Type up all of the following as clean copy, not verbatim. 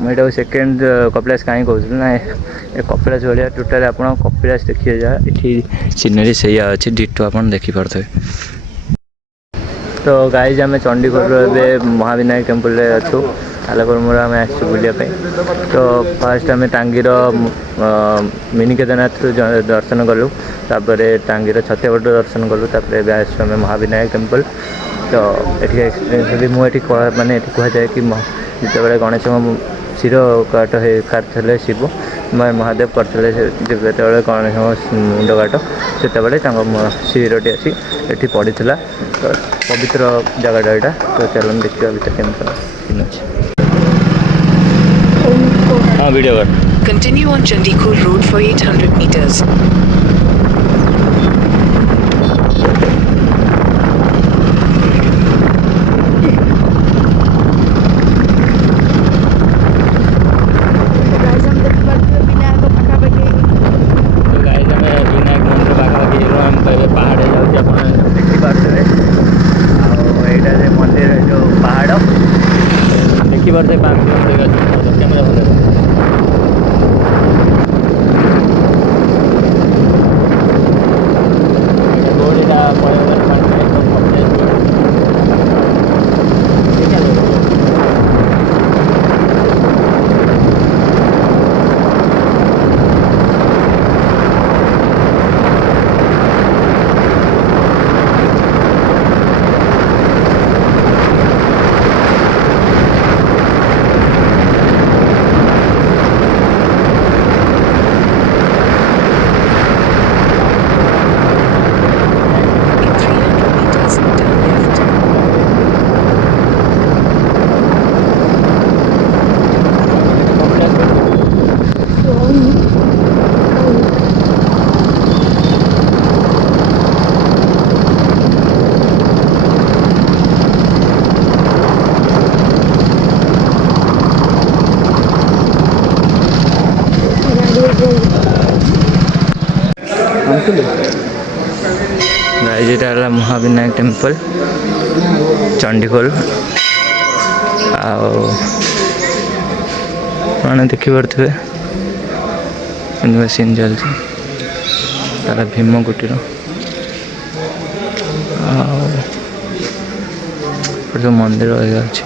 मुझे सेकेंड कपिलास कहीं कहूँ ना ये कपिलास भाया टोटाल आप कपिलास देखिए जहाँ ये सीनरी से अच्छे डिटो आप देखिपे। तो गाइज आम चंडीगढ़ महाविनायक टेम्पल अच्छु आलोक मोर आम बुलापी। तो फास्ट आम टांगीर मिनी केदारनाथ दर्शन कलु तापर टांगीर छतियावट दर्शन कलु तापर आम महाविनायक टेम्पल। तो ये एक्सपीरियंस भी मुझे मानने कहुए कि जिते गणेश शिर काट काटते शिव महादेव करते जो गणेश मुंड काट से शिरटी आसी ये पड़ी था। तो पवित्र जगह यहाँ तो चलन देखिए भर केम हाँ वीडियो कर। Continue on Chandikul Road for 800 meters. Guys ये महाविनायक टेम्पल चंडीगढ़ आने देखिपे सीन चलती तारा भीम कुटीर जो मंदिर अच्छी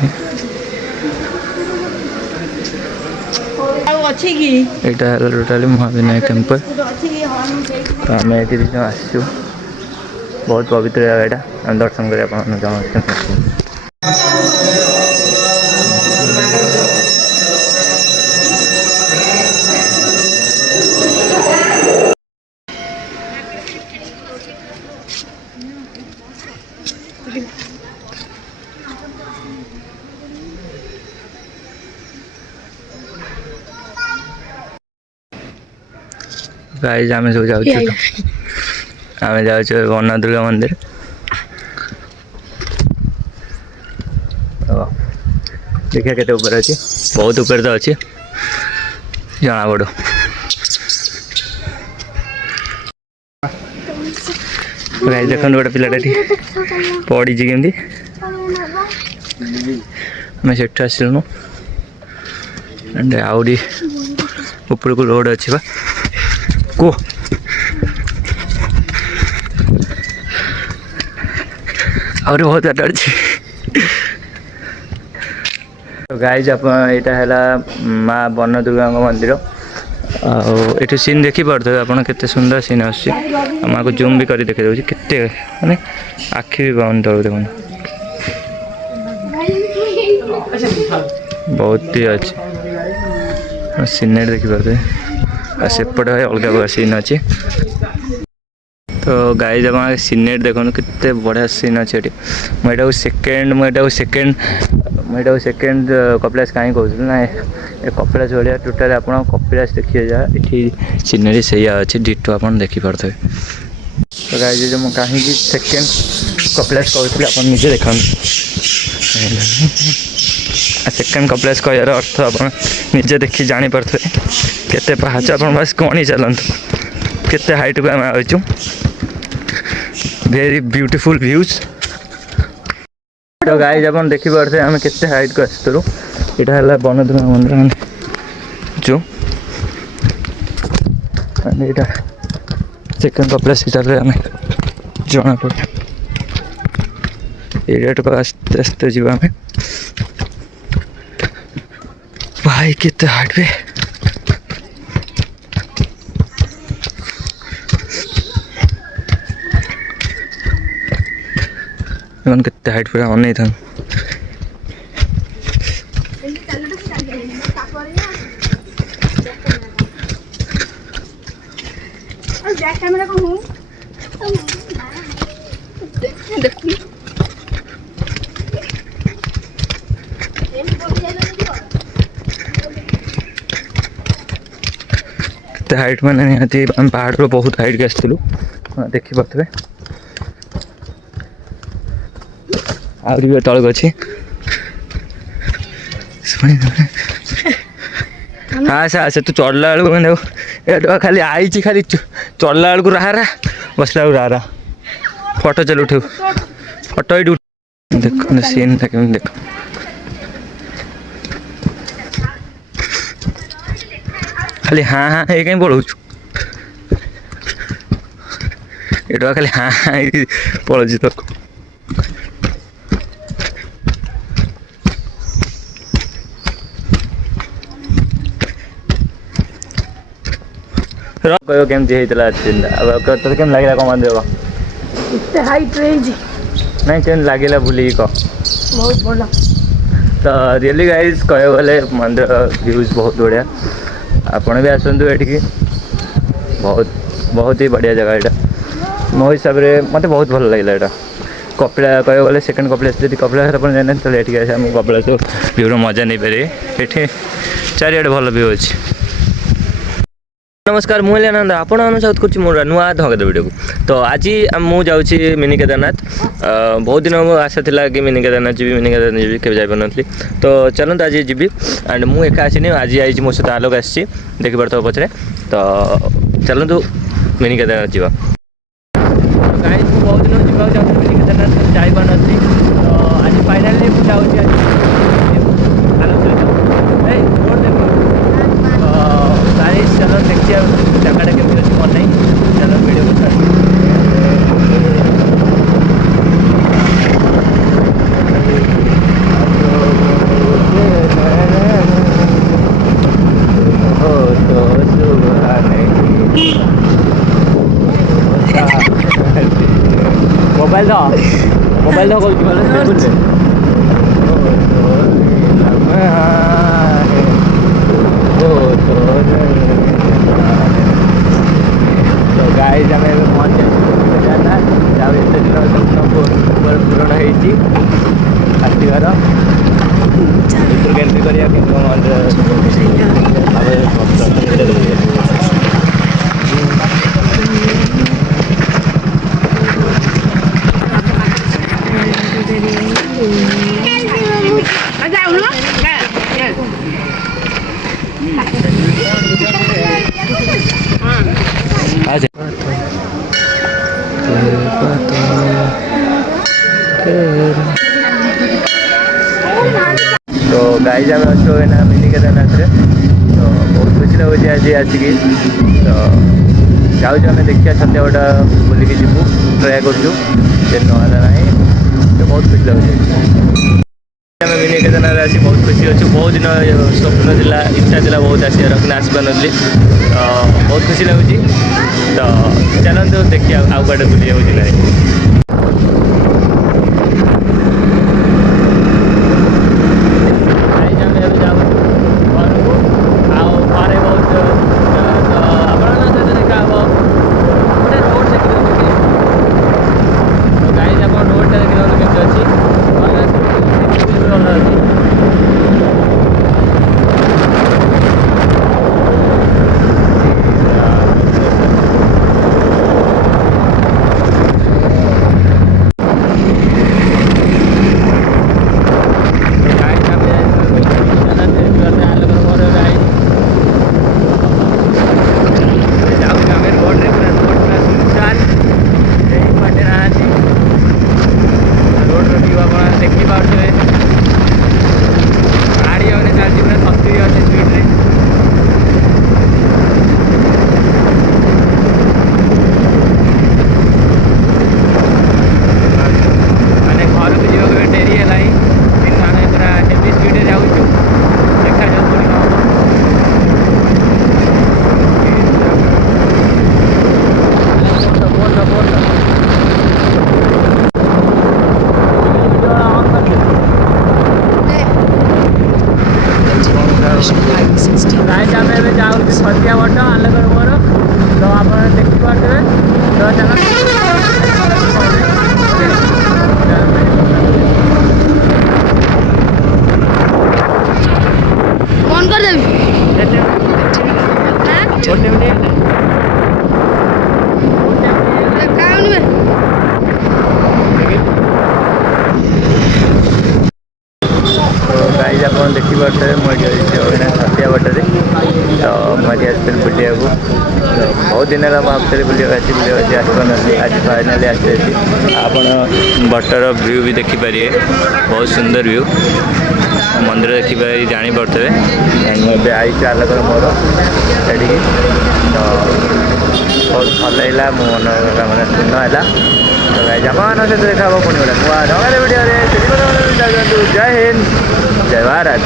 यहाँ टोटाली महाविनायक टेम्पल। तो आम ये आसू बहुत पवित्र जगह यहाँ दर्शन कर गाइज आम सब जाऊँ आम जाऊँ वना दुर्गा मंदिर। देखिए केते ऊपर अच्छी बहुत ऊपर तो अच्छी जना पड़ो। गाइज देख गोटे पिलाटा पड़ी केमती आम से आसलुनु आउरी ऊपर को रोड अच्छी बा को और बहुत बाट अच्छी। तो गाइज आप यहाँ है माँ वन दुर्गा मंदिर आठ सीन देखिपे आप केते सुंदर सीन आस माँ को जूम भी कर देखी दूसरी केते माने आखि भी पाऊन तक देखो बहुत ही अच्छी सीनेट देखिपे सेपटे अलग अलग सीन अच्छी। तो गाइज आप सीनेट देखो केते बढ़िया सीन अच्छे मुझे सेकेंड कपिलास कहीं कहूँ ना ये कपिलास भाया टोटाल आप कपिलास देखिए जहाँ ये सीनरी से अच्छे डिटो आप देखिपे। तो गाइज जो मुझे कहीं सेकेंड कपिलास कहूँ आप निजे देखा सेकेंड कपिलास कहर अर्थ आप निजे देखी जापे केते पहाच आप बस गणी चलतु केते हाइट को आम आचु वेरी ब्यूटीफुल व्यूज। तो गाइज आप देखिपे आम केते हाइट को आसलु यहाँ है बनदुर्गा मंदिर मैंने जो यहाँ सेकेंड कपिलास आम जना पड़े एरिया को आस्ते आस्ते जी आम भाई केते हाइट पे केते हाइट पूरा अन था हाइट मैंने निहाती आम पहाड़ रो बहुत हाइट के आसलु देखी पारे आहरी तलक अच्छी आस आस तू चढ़ला बेलू मैंने खाली आई खाली चढ़ला बेलू राहरा बसला राहरा फोटो चल उठे फोटो ये देख सीन था कमी देख खाली हाँ हाँ ये कहीं पढ़ाऊ ये खाली हाँ हाँ पढ़ी तो कह केमती होता तोते केम लगे कम मंदिर हाइट रेंज नहीं केम लगे बुल कह बहुत बड़ा तो रियली गाइज कह गले मंदिर व्यूज बहुत बढ़िया आपण भी आसतु ये बहुत बहुत ही बढ़िया जगह यहाँ मो हिसाब से मत बहुत भल लगे यहाँ कपिला कह गले सेकेंड कपिलास जी कपिलास आप जाना तो ये आस कपिलास भ्यूर मजा नहीं पारे ये चारिड़े भल भ्यू अच्छी नमस्कार मुझे आनंद आपण अनुसार कर मोर नुआ धगद वीडियो को तो आज मुझे मिनी केदारनाथ बहुत दिन मो आशा था कि मिनी केदारनाथ जी के जापारी तो चलते आज जी एंड मुझे एका आसनी आज आई मो सहित आलोक आसी देखी पार पचरे तो चलतु मिनी केदारनाथ जी बहुत दिन जाऊँ मिनी केदारनाथ जापार तो आज फाइनाली मुझे चलो देखिए जगह केमी अच्छी मन नहीं चलो वीडियो को मोबाइल दो तो गाइज आम पहुँचा एत दिन स्वप्न पूरण होगार केंद्र करिया तो गाइज आम अच्छे मिनी केदारनाथ तो बहुत खुशी लगे आज आसिक तो जाऊँ आम देखिए छतियागढ़ बुलिकी जीवु ट्राए कर ना तो बहुत खुशी लगे आम मिनी केदारनाथ आसी बहुत खुशी अच्छे बहुत दिन स्वप्न था इच्छा था बहुत आसार कि आसपार नी तो बहुत खुशी लगुच तो चलते देखिए आउ कटे बुले जाऊँ गाइस आम ए जाऊँ छतिया बट आलोकर मोर तो आप देखिपे तो कौन कर देवी काउन में तो गाइज आप देखिपे मुझे छतिया बटे तो मुझे आसती बुलिया को तो बहुत दिन है भावुली बुलिया आसपारे आज फाइनाली आसी आप बटर व्यू भी देखिपारे बहुत सुंदर व्यू मंदिर देखिपारे जापे मुझे आई आलोकर मोर से तो बहुत भल लगा मो मन कामना पूर्ण है तो गाइज आप देखा पुणी गोटे नुआ ढंग वीडियो जय हिंद जय भारत।